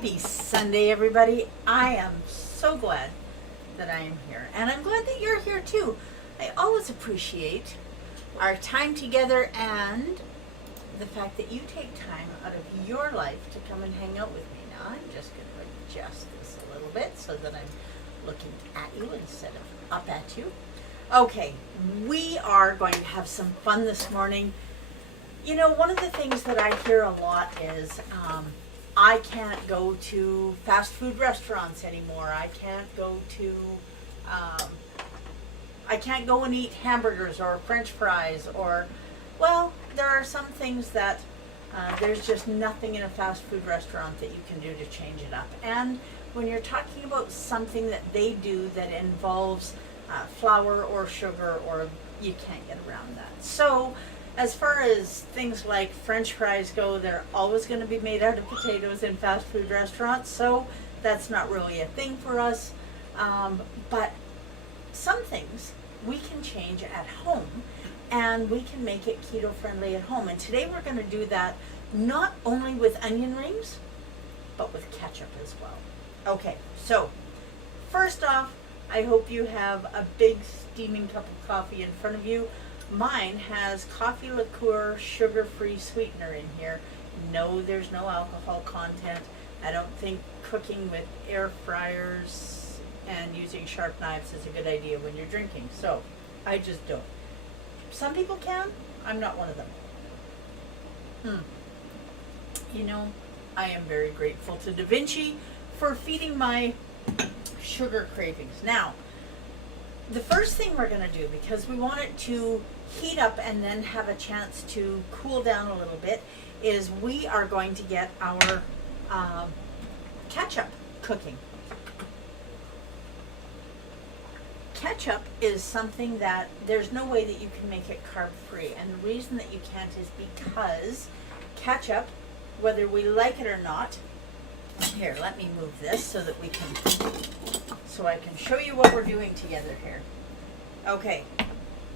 Happy Sunday, everybody. I am so glad that I am here, and I'm glad that you're here too. I always appreciate our time together and the fact that you take time out of your life to come and hang out with me. Now, I'm just going to adjust this a little bit so that I'm looking at you instead of up at you. Okay, we are going to have some fun this morning. You know, one of the things that I hear a lot is, I can't go to fast food restaurants anymore. I can't go and eat hamburgers or French fries or, well, there are some things that there's just nothing in a fast food restaurant that you can do to change it up. And when you're talking about something that they do that involves flour or sugar, or you can't get around that. So as far as things like French fries go, they're always going to be made out of potatoes in fast food restaurants, so that's not really a thing for us. But some things we can change at home, and we can make it keto friendly at home. And today we're going to do that not only with onion rings, but with ketchup as well. Okay, so first off, I hope you have a big steaming cup of coffee in front of you. Mine has coffee liqueur, sugar-free sweetener in here. No, there's no alcohol content. I don't think cooking with air fryers and using sharp knives is a good idea when you're drinking. So, I just don't. Some people can. I'm not one of them. You know, I am very grateful to Da Vinci for feeding my sugar cravings. Now, the first thing we're going to do, because we want it to heat up and then have a chance to cool down a little bit, is we are going to get our ketchup cooking. Ketchup is something that there's no way that you can make it carb free, and the reason that you can't is because ketchup, whether we like it or not, here, let me move this so that I can show you what we're doing together here. Okay,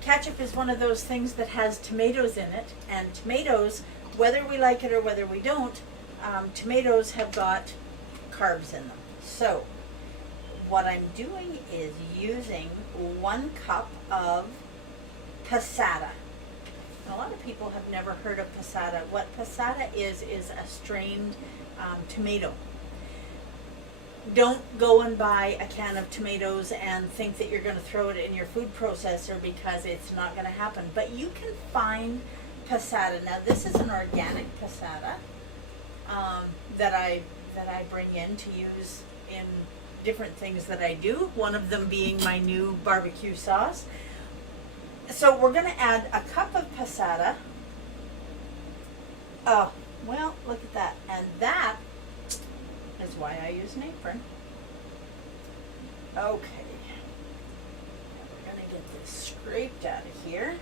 ketchup is one of those things that has tomatoes in it, and tomatoes, whether we like it or whether we don't, tomatoes have got carbs in them. So, what I'm doing is using 1 cup of passata. A lot of people have never heard of passata. What passata is a strained tomato. Don't go and buy a can of tomatoes and think that you're going to throw it in your food processor, because it's not going to happen. But you can find passata. Now, this is an organic passata that I bring in to use in different things that I do, one of them being my new barbecue sauce. So we're going to add a cup of passata. Oh, well, look at that. And that is why I use an apron. Okay. Now we're going to get this scraped out of here.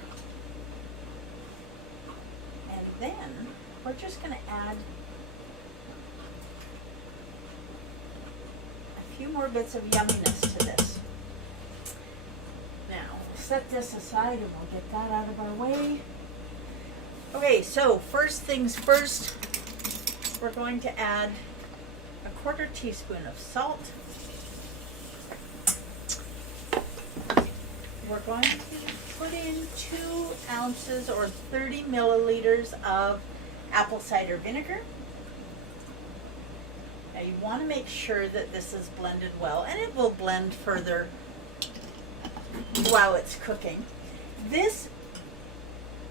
And then we're just going to add a few more bits of yumminess to this. Now, we'll set this aside and we'll get that out of our way. Okay, so first things first, we're going to add a 1/4 teaspoon of salt. We're going to put in 2 ounces or 30 milliliters of apple cider vinegar. Now, you want to make sure that this is blended well, and it will blend further while it's cooking.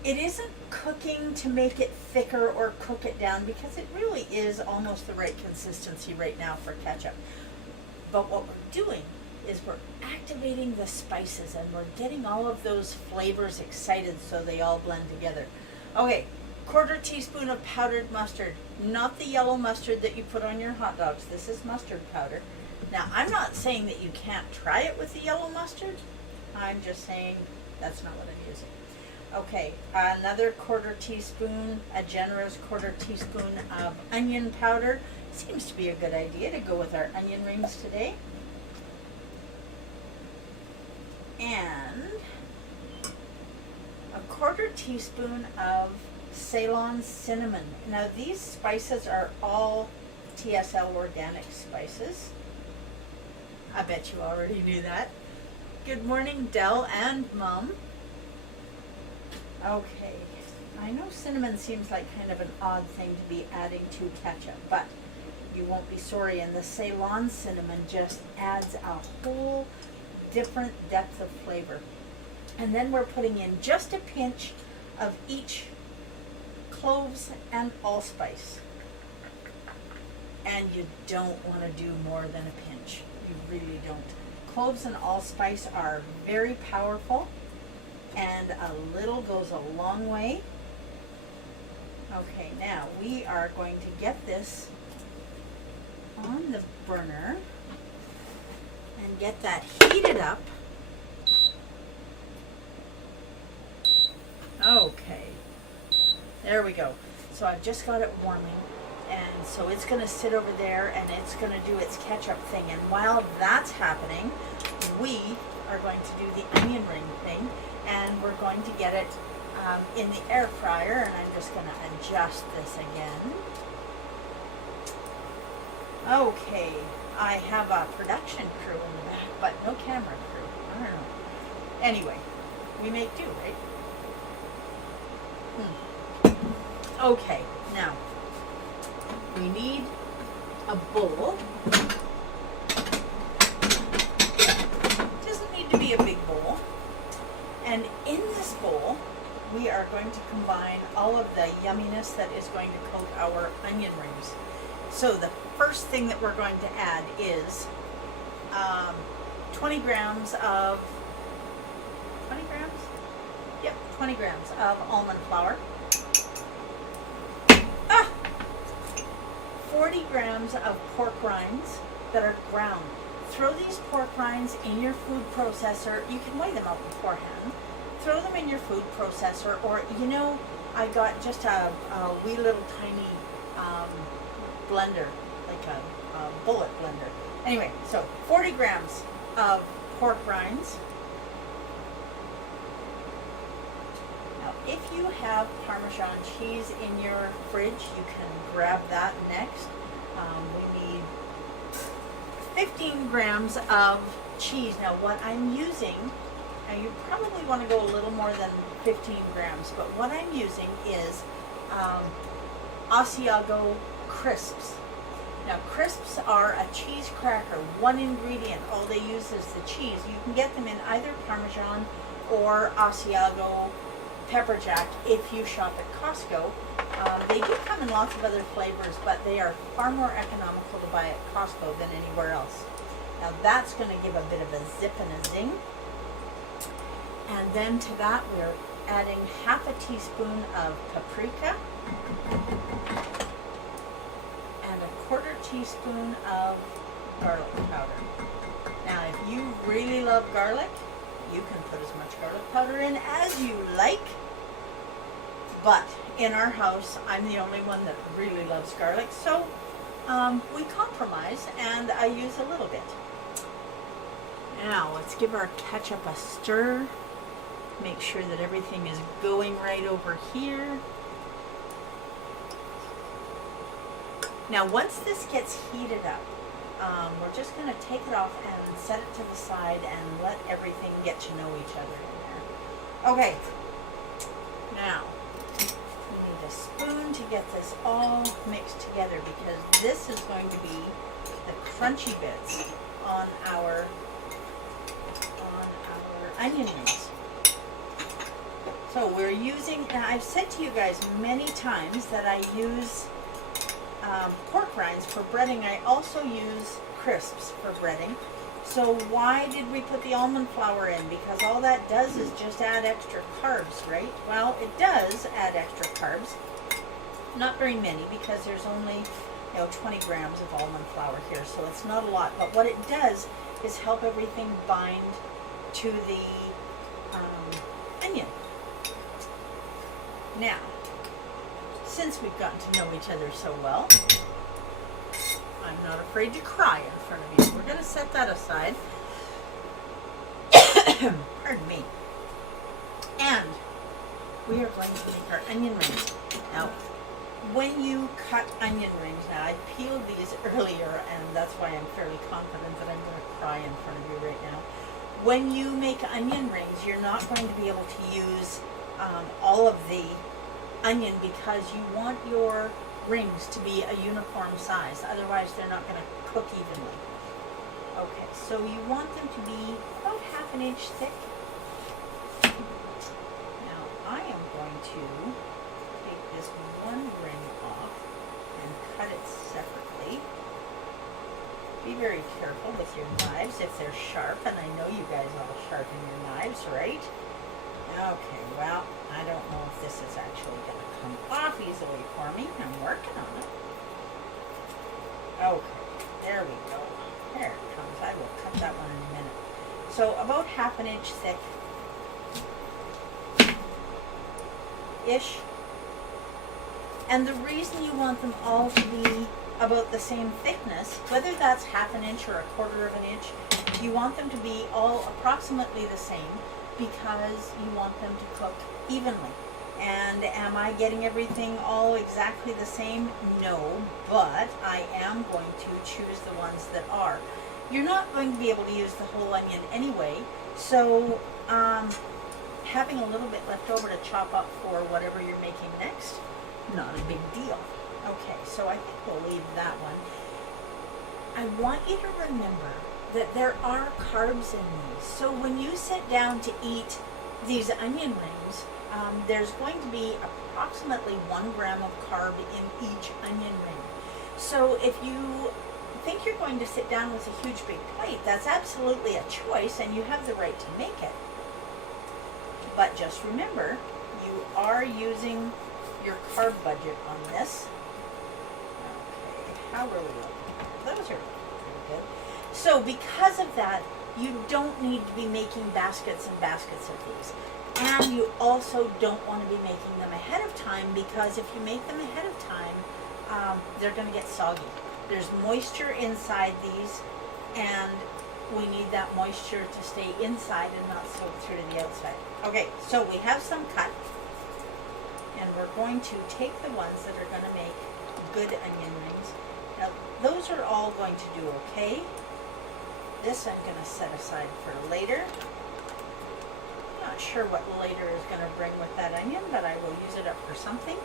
It isn't cooking to make it thicker or cook it down, because it really is almost the right consistency right now for ketchup. But what we're doing is we're activating the spices, and we're getting all of those flavors excited so they all blend together. Okay, 1/4 teaspoon of powdered mustard, not the yellow mustard that you put on your hot dogs. This is mustard powder. Now, I'm not saying that you can't try it with the yellow mustard. I'm just saying that's not what I'm using. Okay, another 1/4 teaspoon, a generous 1/4 teaspoon of onion powder. Seems to be a good idea to go with our onion rings today. And a 1/4 teaspoon of Ceylon cinnamon. Now, these spices are all TSL organic spices. I bet you already knew that. Good morning, Dell and Mom. Okay, I know cinnamon seems like kind of an odd thing to be adding to ketchup, but you won't be sorry, and the Ceylon cinnamon just adds a whole different depth of flavor. And then we're putting in just a pinch of each cloves and allspice. And you don't want to do more than a pinch. You really don't. Cloves and allspice are very powerful, and a little goes a long way. Okay, now we are going to get this on the burner and get that heated up. Okay, there we go. So I've just got it warming, and so it's going to sit over there and it's going to do its ketchup thing. And while that's happening, we are going to do the onion ring thing, and we're going to get it in the air fryer. And I'm just going to adjust this again. Okay, I have a production crew in the back, but no camera crew. I don't know. Anyway, we make do, right? Okay, now we need a bowl. Doesn't need to be a big bowl. And in this bowl, we are going to combine all of the yumminess that is going to coat our onion rings. So the first thing that we're going to add is 20 grams of 20 grams of almond flour, 40 grams of pork rinds that are ground. Throw these pork rinds in your food processor. You can weigh them out beforehand. Throw them in your food processor, or I got just a wee little tiny blender, like a bullet blender. Anyway, so 40 grams of pork rinds. Now, if you have Parmesan cheese in your fridge, you can grab that next. We need 15 grams of cheese. Now, what I'm using, now you probably want to go a little more than 15 grams, but what I'm using is Asiago crisps. Now, crisps are a cheese cracker, one ingredient. All they use is the cheese. You can get them in either Parmesan or Asiago pepper jack if you shop at Costco. They do come in lots of other flavors, but they are far more economical to buy at Costco than anywhere else. Now, that's going to give a bit of a zip and a zing. And then to that, we're adding half a teaspoon of paprika and a quarter teaspoon of garlic powder. Now, if you really love garlic, you can put as much garlic powder in as you like. But in our house, I'm the only one that really loves garlic, so we compromise, and I use a little bit. Now, let's give our ketchup a stir. Make sure that everything is going right over here. Now, once this gets heated up, we're just going to take it off and set it to the side and let everything get to know each other in there. Okay, now we need a spoon to get this all mixed together, because this is going to be the crunchy bits on our onion rings. So we're using, and I've said to you guys many times that I use pork rinds for breading. I also use crisps for breading. So why did we put the almond flour in? Because all that does is just add extra carbs, right? Well, it does add extra carbs. Not very many, because there's only 20 grams of almond flour here, so it's not a lot. But what it does is help everything bind to the onion. Now, since we've gotten to know each other so well, I'm not afraid to cry in front of you. We're going to set that aside. Pardon me. And we are going to make our onion rings. Now, when you cut onion rings, now I peeled these earlier, and that's why I'm fairly confident that I'm going to cry in front of you right now. When you make onion rings, you're not going to be able to use all of the onion because you want your rings to be a uniform size. Otherwise, they're not going to cook evenly. Okay, so you want them to be about 1/2 inch thick. Now, I am going to take this one ring off and cut it separately. Be very careful with your knives if they're sharp, and I know you guys all sharpen your knives, right? Okay, well, I don't know if this is actually going to come off easily for me. I'm working on it. Okay, there we go. There it comes. I will cut that one in a minute. So about 1/2 inch thick ish. And the reason you want them all to be about the same thickness, whether that's 1/2 inch or 1/4 inch, you want them to be all approximately the same because you want them to cook evenly. And am I getting everything all exactly the same? No, but I am going to choose the ones that are. You're not going to be able to use the whole onion anyway, so having a little bit left over to chop up for whatever you're making next, not a big deal. Okay, so I think we'll leave that one. I want you to remember that there are carbs in these. So when you sit down to eat these onion rings, there's going to be approximately 1 gram of carb in each onion ring. So if you think you're going to sit down with a huge big plate, that's absolutely a choice and you have the right to make it. But just remember, you are using your carb budget on this. Okay, how are we looking? Those are pretty good. So because of that, you don't need to be making baskets and baskets of these. And you also don't want to be making them ahead of time because if you make them ahead of time, they're going to get soggy. There's moisture inside these, and we need that moisture to stay inside and not soak through to the outside. Okay, so we have some cut, and we're going to take the ones that are going to make good onion rings. Now, those are all going to do okay. This I'm going to set aside for later. Not sure what later is going to bring with that onion, but I will use it up for something.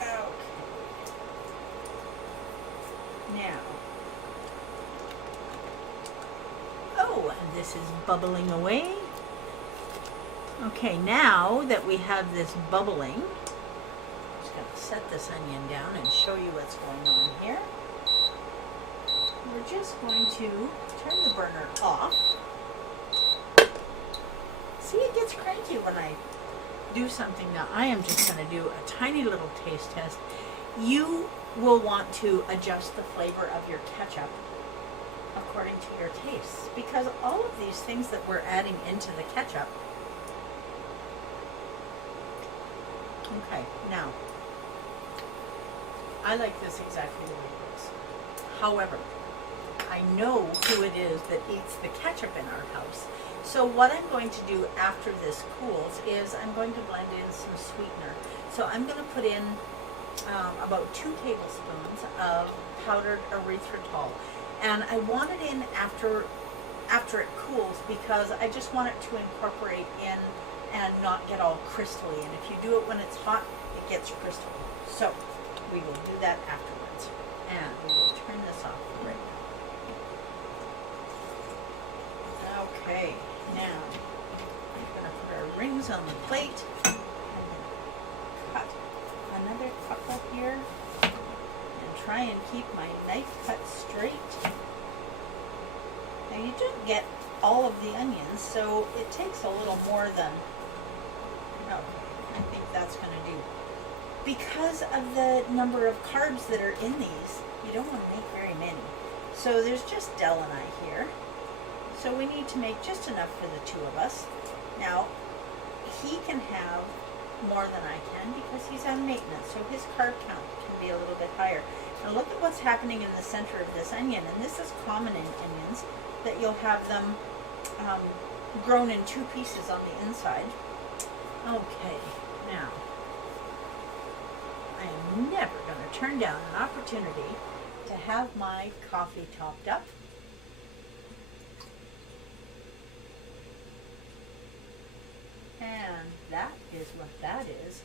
Okay. Now. Oh, and this is bubbling away. Okay, now that we have this bubbling, I'm just going to set this onion down and show you what's going on here. We're just going to turn the burner off. See, it gets cranky when I do something. Now, I am just going to do a tiny little taste test. You will want to adjust the flavor of your ketchup according to your tastes, because all of these things that we're adding into the ketchup. Okay, now, I like this exactly the way it is. However, I know who it is that eats the ketchup in our house. So what I'm going to do after this cools is I'm going to blend in some sweetener. So I'm going to put in about 2 tablespoons of powdered erythritol. And I want it in after it cools because I just want it to incorporate in and not get all crystally. And if you do it when it's hot, it gets crystal. So we will do that afterwards. And we will turn this off right now. Okay, now I'm going to put our rings on the plate. And cut another couple here. And try and keep my knife cut straight. Now you don't get all of the onions, so it takes a little more than, okay, I think that's going to do. Because of the number of carbs that are in these, you don't want to make very many. So there's just Del and I here. So we need to make just enough for the 2 of us. Now, he can have more than I can because he's on maintenance, so his carb count can be a little bit higher. Now look at what's happening in the center of this onion, and this is common in onions, that you'll have them grown in 2 pieces on the inside. Okay, now turn down an opportunity to have my coffee topped up. And that is what that is.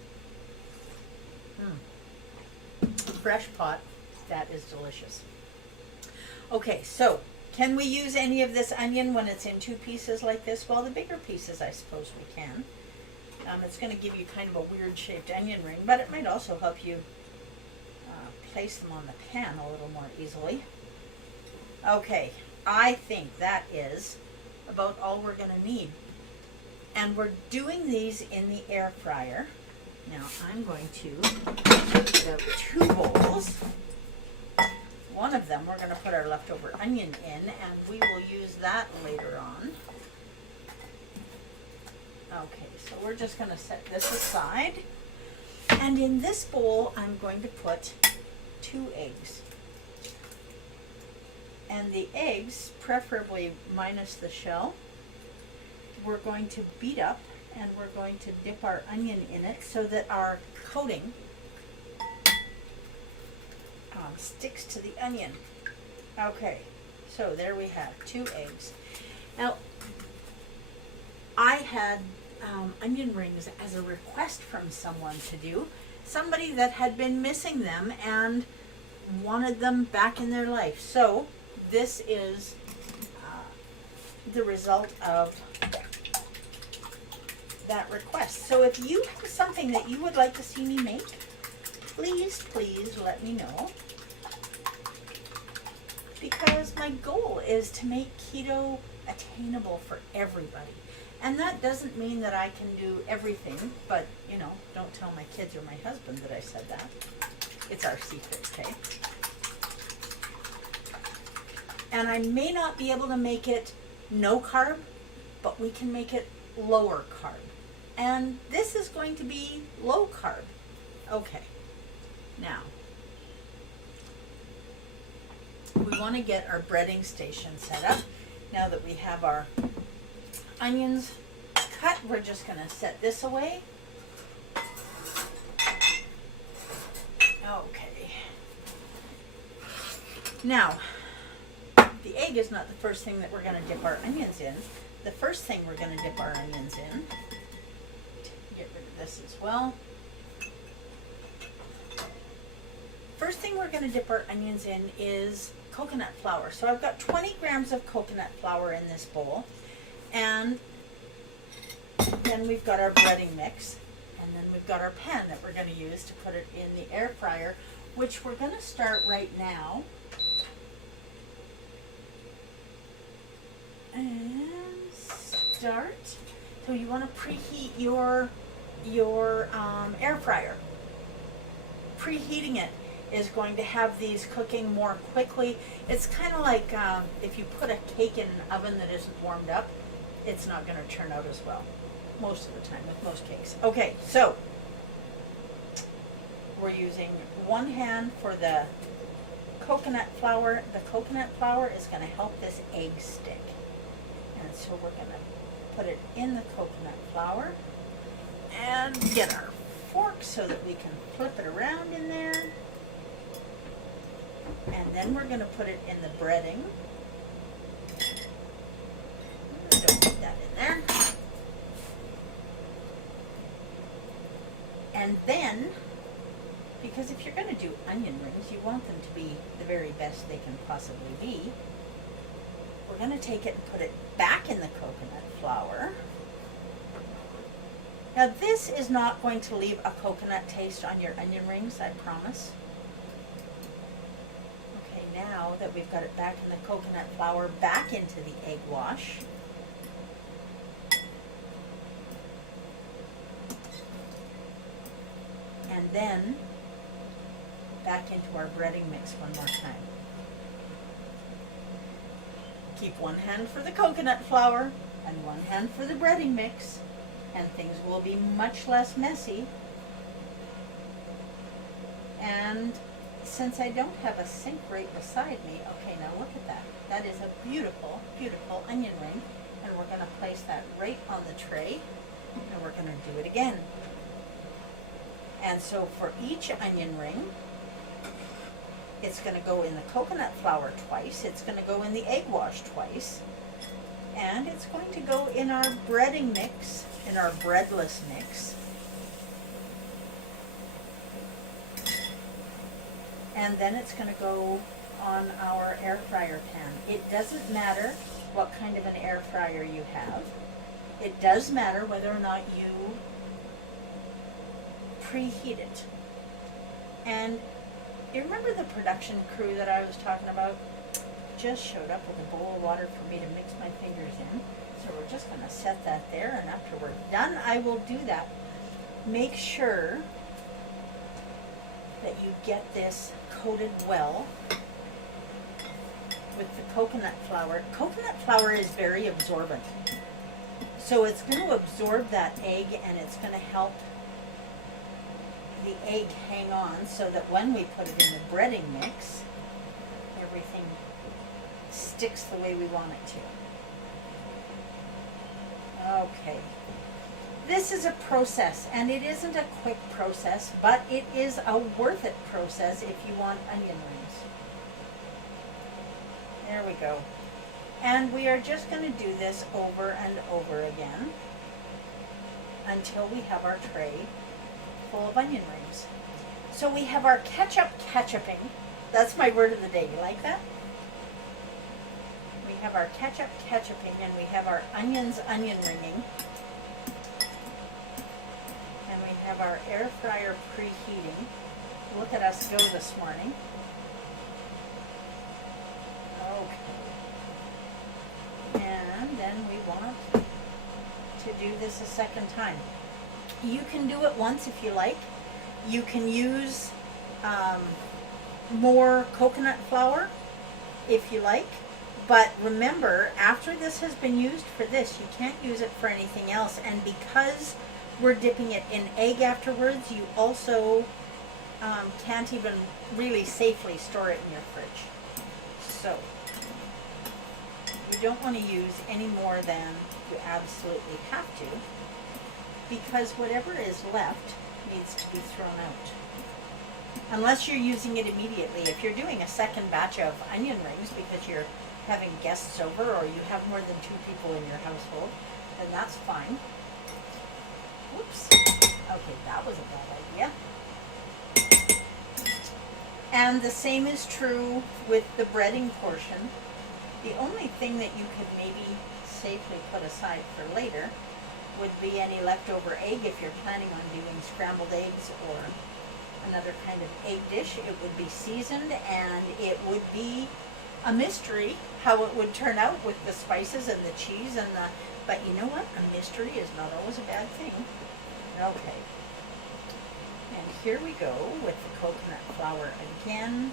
Fresh pot, that is delicious. Okay, so can we use any of this onion when it's in two pieces like this? Well, the bigger pieces, I suppose we can. It's going to give you kind of a weird shaped onion ring, but it might also help you place them on the pan a little more easily. Okay, I think that is about all we're going to need. And we're doing these in the air fryer. Now I'm going to put out 2 bowls. One of them we're going to put our leftover onion in, and we will use that later on. Okay, so we're just going to set this aside. And in this bowl I'm going to put 2 eggs. And the eggs, preferably minus the shell, we're going to beat up, and we're going to dip our onion in it so that our coating sticks to the onion. Okay, so there we have 2 eggs. Now, I had onion rings as a request from someone to do, somebody that had been missing them and wanted them back in their life. So this is the result of that request. So if you have something that you would like to see me make, please let me know, because my goal is to make keto attainable for everybody. And that doesn't mean that I can do everything, but don't tell my kids or my husband that I said that. It's our secret, okay? And I may not be able to make it no carb, but we can make it lower carb. And this is going to be low carb. Okay, now we want to get our breading station set up. Now that we have our onions cut, we're just going to set this away. Okay. Now, the egg is not the first thing that we're going to dip our onions in. The first thing we're going to dip our onions in, get rid of this as well. First thing we're going to dip our onions in is coconut flour. So I've got 20 grams of coconut flour in this bowl. And then we've got our breading mix. And then we've got our pan that we're going to use to put it in the air fryer, which we're going to start right now. And start. So you want to preheat your air fryer. Preheating it is going to have these cooking more quickly. It's kind of like if you put a cake in an oven that isn't warmed up, it's not going to turn out as well most of the time with most cakes. Okay, so we're using one hand for the coconut flour. The coconut flour is going to help this egg stick. And so we're going to put it in the coconut flour and get our fork so that we can flip it around in there. And then we're going to put it in the breading. Don't put that in there. And then, because if you're going to do onion rings, you want them to be the very best they can possibly be. We're going to take it and put it back in the coconut flour. Now this is not going to leave a coconut taste on your onion rings, I promise. Okay, now that we've got it back in the coconut flour, back into the egg wash. And then back into our breading mix one more time. Keep one hand for the coconut flour and one hand for the breading mix, and things will be much less messy. And since I don't have a sink right beside me, okay, now look at that. That is a beautiful, beautiful onion ring. And we're going to place that right on the tray, and we're going to do it again. And so for each onion ring, It's going to go in the coconut flour twice. It's going to go in the egg wash twice. And it's going to go in our breading mix, in our breadless mix. And then it's going to go on our air fryer pan. It doesn't matter what kind of an air fryer you have. It does matter whether or not you preheat it. And you remember the production crew that I was talking about? Just showed up with a bowl of water for me to mix my fingers in. So we're just going to set that there, and after we're done, I will do that. Make sure that you get this coated well with the coconut flour. Coconut flour is very absorbent. So it's going to absorb that egg, and it's going to help the egg hang on so that when we put it in the breading mix, everything sticks the way we want it to. Okay. This is a process, and it isn't a quick process, but it is a worth it process if you want onion rings. There we go. And we are just going to do this over and over again until we have our tray full of onion rings. So we have our ketchuping. That's my word of the day. You like that? We have our ketchuping, and we have our onion ringing. And we have our air fryer preheating. Look at us go this morning. Okay. And then we want to do this a second time. You can do it once if you like. You can use more coconut flour if you like. But remember, after this has been used for this, you can't use it for anything else. And because we're dipping it in egg afterwards, you also can't even really safely store it in your fridge. So you don't want to use any more than you absolutely have to, because whatever is left needs to be thrown out. Unless you're using it immediately. If you're doing a second batch of onion rings because you're having guests over, or you have more than 2 people in your household, then that's fine. Whoops. Okay, that was a bad idea. And the same is true with the breading portion. The only thing that you could maybe safely put aside for later would be any leftover egg. If you're planning on doing scrambled eggs or another kind of egg dish, it would be seasoned, and it would be a mystery how it would turn out with the spices and the cheese and the, but you know what? A mystery is not always a bad thing. Okay. And here we go with the coconut flour again,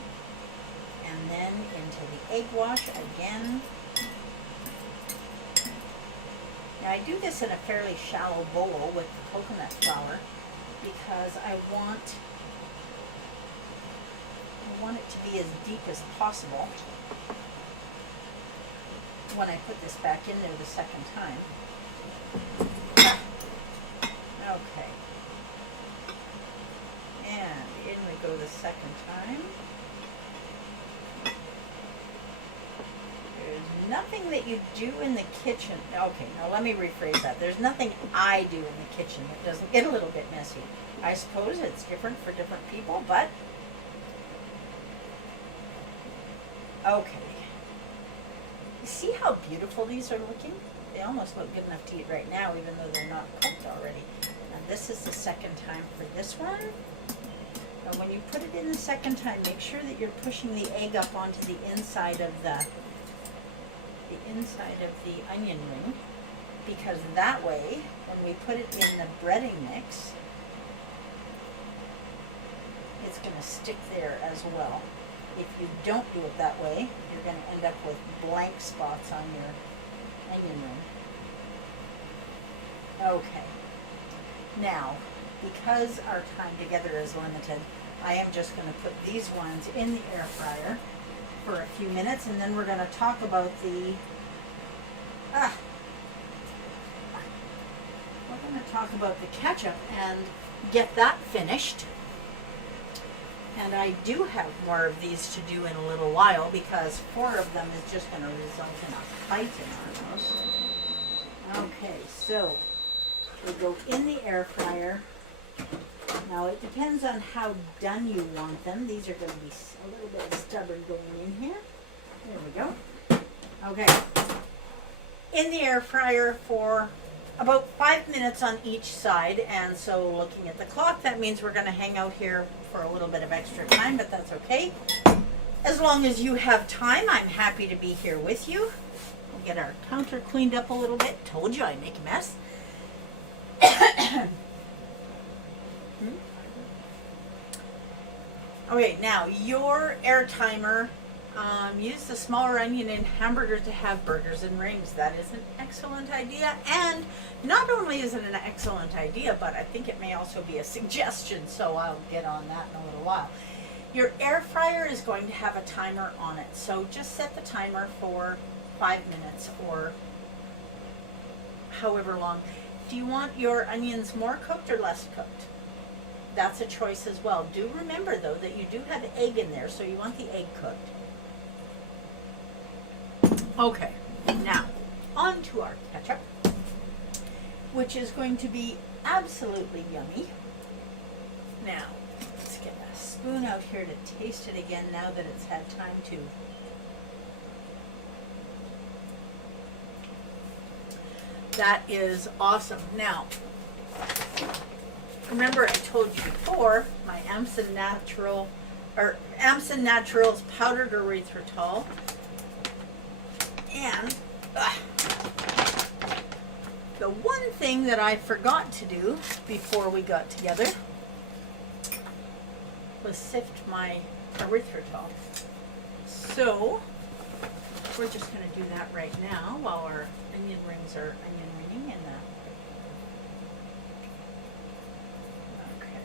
and then into the egg wash again. Now I do this in a fairly shallow bowl with the coconut flour because I want it to be as deep as possible when I put this back in there the second time. Okay. And in we go the second time. There's nothing that you do in the kitchen. Okay, now let me rephrase that. There's nothing I do in the kitchen that doesn't get a little bit messy. I suppose it's different for different people, but okay. You see how beautiful these are looking? They almost look good enough to eat right now, even though they're not cooked already. And this is the second time for this one. Now when you put it in the second time, make sure that you're pushing the egg up onto the inside of the onion ring, because that way, when we put it in the breading mix, it's going to stick there as well. If you don't do it that way, you're going to end up with blank spots on your onion ring. Okay. Now, because our time together is limited, I am just going to put these ones in the air fryer for a few minutes, and then we're going to talk about the ketchup and get that finished. And I do have more of these to do in a little while because 4 of them is just going to result in a fight in our house. Okay, so we go in the air fryer. Now it depends on how done you want them. These are going to be a little bit stubborn going in here. There we go. Okay. In the air fryer for about 5 minutes on each side, and so looking at the clock, that means we're going to hang out here for a little bit of extra time, but that's okay. As long as you have time, I'm happy to be here with you. We'll get our counter cleaned up a little bit. Told you I'd make a mess. Okay, now your air timer, use the smaller onion in hamburgers to have burgers and rings. That is an excellent idea. And not only is it an excellent idea, but I think it may also be a suggestion, so I'll get on that in a little while. Your air fryer is going to have a timer on it, so just set the timer for 5 minutes or however long. Do you want your onions more cooked or less cooked? That's a choice as well. Do remember though that you do have egg in there, so you want the egg cooked. Okay, now on to our ketchup, which is going to be absolutely yummy. Now, let's get a spoon out here to taste it again now that it's had time to. That is awesome. Now, remember I told you before, my Amson Naturals powdered erythritol. And the one thing that I forgot to do before we got together was sift my erythritol. So we're just going to do that right now while our onion rings are onion ringing in the. Okay.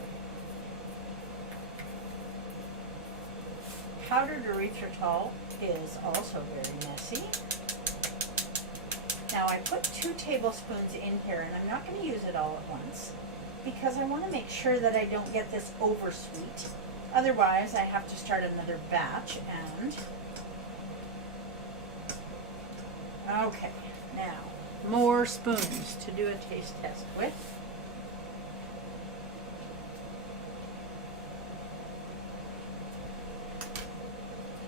Powdered erythritol is also very messy. Now I put 2 tablespoons in here, and I'm not going to use it all at once because I want to make sure that I don't get this over sweet. Otherwise, I have to start another batch. And okay, now more spoons to do a taste test with.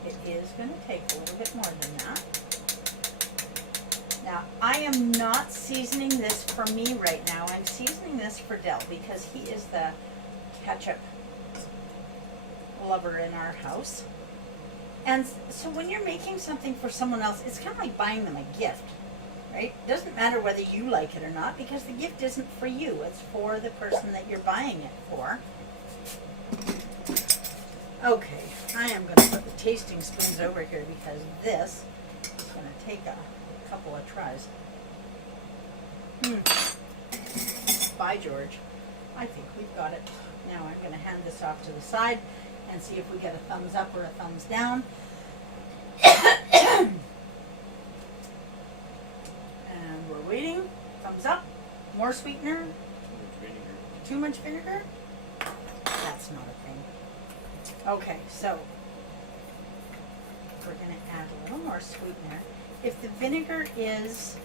It is going to take a little bit more than that. Now, I am not seasoning this for me right now. I'm seasoning this for Del because he is the ketchup lover in our house. And so when you're making something for someone else, it's kind of like buying them a gift, right? It doesn't matter whether you like it or not because the gift isn't for you. It's for the person that you're buying it for. Okay, I am going to put the tasting spoons over here because this is going to take a couple of tries. By George, I think we've got it. Now I'm going to hand this off to the side and see if we get a thumbs up or a thumbs down. And we're waiting. Thumbs up. More sweetener. Too much vinegar? That's not a thing. Okay, so we're going to add a little more sweetener. If the vinegar is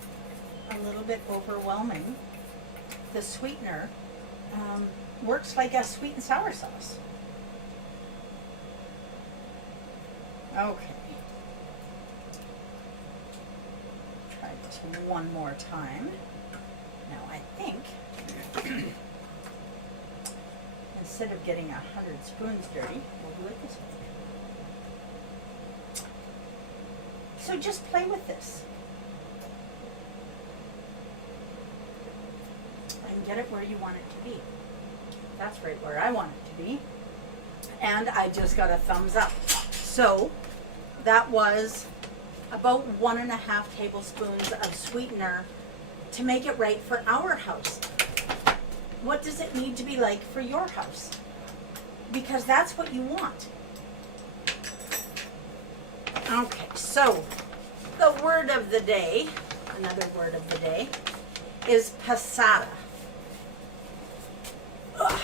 a little bit overwhelming, the sweetener works like a sweet and sour sauce. Okay. Try this one more time. Now I think instead of getting 100 spoons dirty, we'll do it this way. So just play with this. And get it where you want it to be. That's right where I want it to be. And I just got a thumbs up. So that was about 1.5 tablespoons of sweetener to make it right for our house. What does it need to be like for your house? Because that's what you want. Okay, so the word of the day, another word of the day, is passata. Ugh.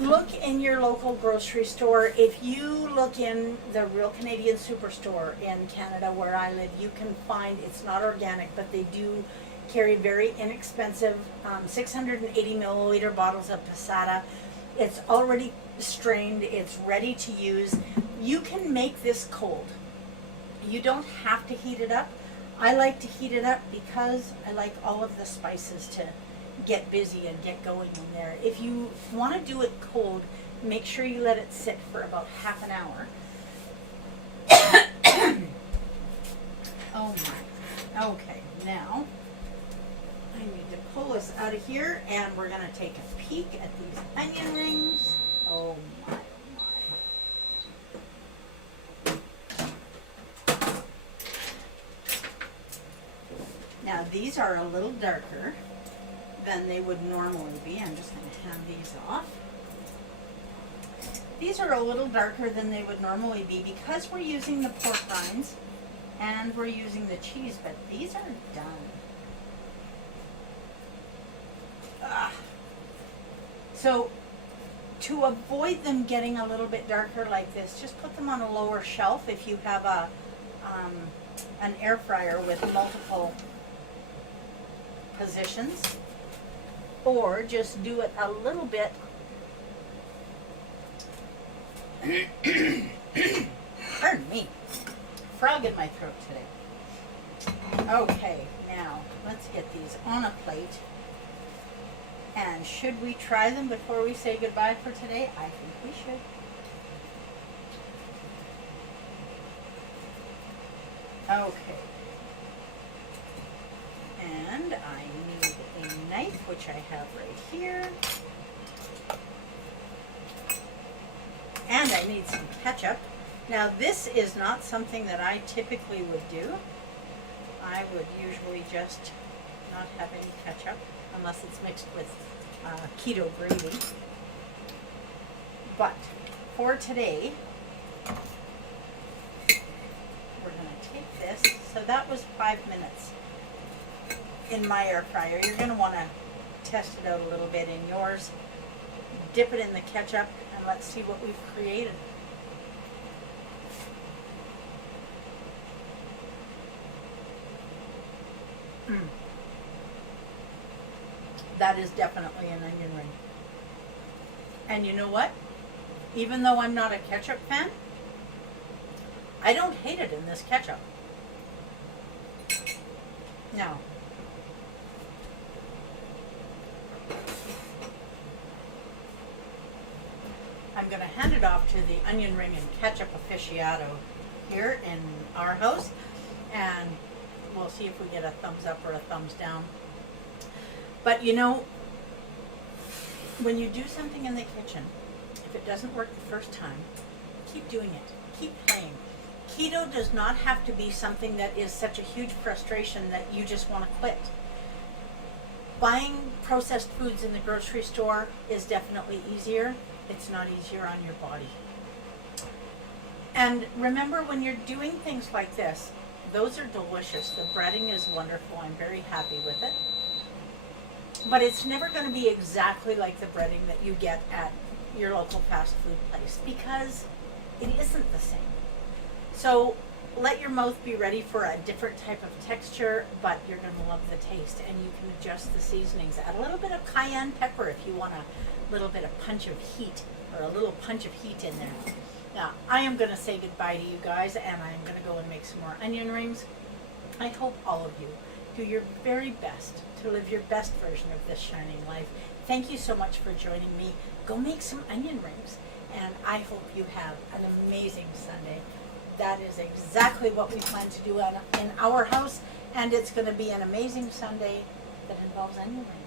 Look in your local grocery store. If you look in the Real Canadian Superstore in Canada where I live, you can find, it's not organic, but they do carry very inexpensive 680 milliliter bottles of passata. It's already strained, it's ready to use. You can make this cold. You don't have to heat it up. I like to heat it up because I like all of the spices to get busy and get going in there. If you want to do it cold, make sure you let it sit for about half an hour. Oh my. Okay, now I need to pull this out of here and we're going to take a peek at these onion rings. Oh my. Now these are a little darker than they would normally be. I'm just going to hand these off. These are a little darker than they would normally be because we're using the pork rinds and we're using the cheese, but these are done. So to avoid them getting a little bit darker like this, just put them on a lower shelf if you have an air fryer with multiple positions, or just do it a little bit. Pardon me, frog in my throat today. Okay, now let's get these on a plate. And should we try them before we say goodbye for today? I think we should. Okay. And I need a knife, which I have right here. And I need some ketchup. Now this is not something that I typically would do. I would usually just not have any ketchup unless it's mixed with keto gravy. But for today, we're going to take this. So that was 5 minutes in my air fryer. You're going to want to test it out a little bit in yours. Dip it in the ketchup and let's see what we've created. That is definitely an onion ring. And you know what? Even though I'm not a ketchup fan, I don't hate it in this ketchup. No. I'm going to hand it off to the onion ring and ketchup aficionado here in our house, and we'll see if we get a thumbs up or a thumbs down. But you know, when you do something in the kitchen, if it doesn't work the first time, keep doing it. Keep playing. Keto does not have to be something that is such a huge frustration that you just want to quit. Buying processed foods in the grocery store is definitely easier. It's not easier on your body. And remember, when you're doing things like this, those are delicious. The breading is wonderful. I'm very happy with it. But it's never going to be exactly like the breading that you get at your local fast food place because it isn't the same. So let your mouth be ready for a different type of texture, but you're going to love the taste, and you can adjust the seasonings. Add a little bit of cayenne pepper if you want a little bit of punch of heat, or a little punch of heat in there. Now, I am going to say goodbye to you guys, and I'm going to go and make some more onion rings. I hope all of you do your very best to live your best version of this shining life. Thank you so much for joining me. Go make some onion rings, and I hope you have an amazing Sunday. That is exactly what we plan to do in our house, and it's going to be an amazing Sunday that involves onion rings.